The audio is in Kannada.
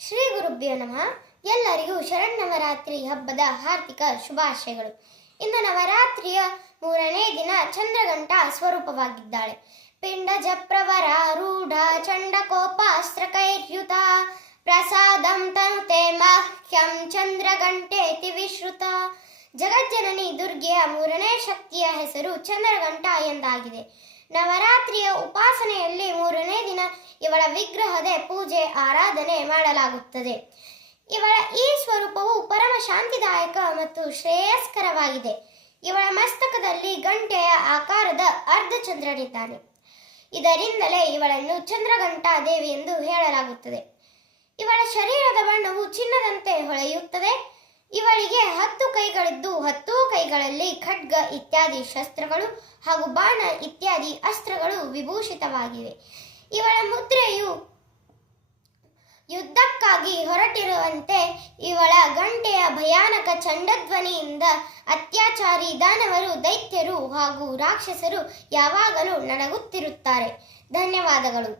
ಶ್ರೀ ಗುರುಭ್ಯೋ ನಮಃ. ಎಲ್ಲರಿಗೂ ಶರನ್ನವರಾತ್ರಿ ಹಬ್ಬದ ಹಾರ್ದಿಕ ಶುಭಾಶಯಗಳು. ಇಂದು ನವರಾತ್ರಿಯ 3ನೇ ದಿನ ಚಂದ್ರಘಂಟ ಸ್ವರೂಪವಾಗಿದ್ದಾಳೆ. ಪಿಂಡಜ ಪ್ರವರ ರೂಢ ಚಂಡಕೋಪಾಸ್ತ್ರಕೈರ್ಯುತ ಪ್ರಸಾದಂ ತನುತೆ ಮಹ್ಯಂ ಚಂದ್ರಘಂಟೇತಿ ವಿಶ್ರುತ. ಜಗಜ್ಜನನಿ ದುರ್ಗೆಯ 3ನೇ ಶಕ್ತಿಯ ಹೆಸರು ಚಂದ್ರಘಂಟ ಎಂದಾಗಿದೆ. ನವರಾತ್ರಿಯ ಉಪಾಸನೆಯಲ್ಲಿ 3ನೇ ದಿನ ಇವಳ ವಿಗ್ರಹದ ಪೂಜೆ ಆರಾಧನೆ ಮಾಡಲಾಗುತ್ತದೆ. ಇವಳ ಈ ಸ್ವರೂಪವು ಪರಮ ಶಾಂತಿದಾಯಕ ಮತ್ತು ಶ್ರೇಯಸ್ಕರವಾಗಿದೆ. ಇವಳ ಮಸ್ತಕದಲ್ಲಿ ಗಂಟೆಯ ಆಕಾರದ ಅರ್ಧಚಂದ್ರನಿದ್ದಾನೆ. ಇದರಿಂದಲೇ ಇವಳನ್ನು ಚಂದ್ರಘಂಟಾ ದೇವಿ ಎಂದು ಹೇಳಲಾಗುತ್ತದೆ. ಇವಳ ಶರೀರದ ಬಣ್ಣವು ಚಿನ್ನದಂತೆ ಹೊಳೆಯುತ್ತದೆ. ಇವಳಿಗೆ 10 ಕೈಗಳಿದ್ದು 10 ಕೈಗಳಲ್ಲಿ ಖಡ್ಗ ಇತ್ಯಾದಿ ಶಸ್ತ್ರಗಳು ಹಾಗೂ ಬಾಣ ಇತ್ಯಾದಿ ಅಸ್ತ್ರಗಳು ವಿಭೂಷಿತವಾಗಿವೆ. ಇವಳ ಮುದ್ರೆಯು ಯುದ್ಧಕ್ಕಾಗಿ ಹೊರಟಿರುವಂತೆ ಇವಳ ಗಂಟೆಯ ಭಯಾನಕ ಚಂಡಧ್ವನಿಯಿಂದ ಅತ್ಯಾಚಾರಿ ದಾನವರು, ದೈತ್ಯರು ಹಾಗೂ ರಾಕ್ಷಸರು ಯಾವಾಗಲೂ ನಡಗುತ್ತಿರುತ್ತಾರೆ. ಧನ್ಯವಾದಗಳು.